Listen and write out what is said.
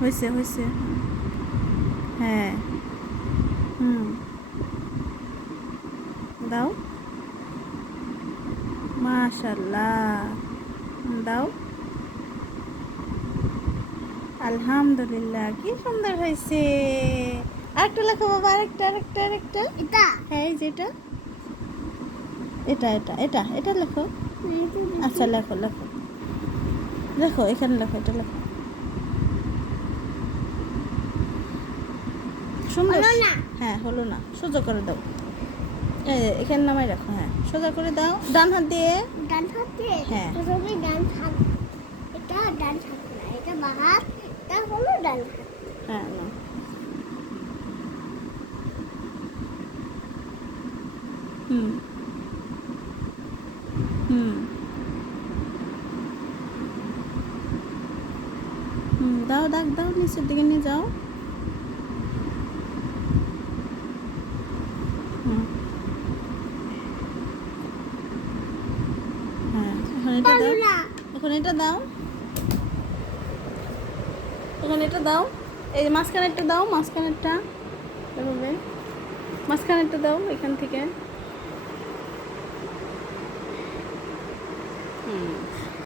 হয়েছে হয়েছে। হ্যাঁ। হুম। দাও। মাশাল্লাহ। দাও। আলহামদুলিল্লাহ, কি সুন্দর হয়েছে। আরেকটা লেখো বাবা, আরেকটা আরেকটা আরেকটা। এটা হ্যাঁ, এই যেটা, এটা এটা এটা এটা লেখো। আচ্ছা, লেখো লেখো লেখো, এখানে লেখো, এটা লেখো। সুন্দর। হলো না। হ্যাঁ, হলো না, সোজা করে দাও। এই যে, এখানে নামাই রাখো। হ্যাঁ, সোজা করে দাও ডান হাত দিয়ে। ডান হাতে হ্যাঁ। প্রথমে ডান হাত, এটা ডান হাত না, এটা বাঁ হাত, এটা হলো ডান হাত। হ্যাঁ, নাও। হুম। হুম। হুম, দাও, দাগ দাও, নিচের দিকে নিয়ে যাও। হুম। হ্যাঁ, এখন এটা হলো দাও। না। এখন এটা দাও। এখন এটা দাও। এই যে মাঝখানেরটা দাও, মাঝখানেরটা এভাবে। মাঝখানেরটা দাও এখান থেকে। হুম।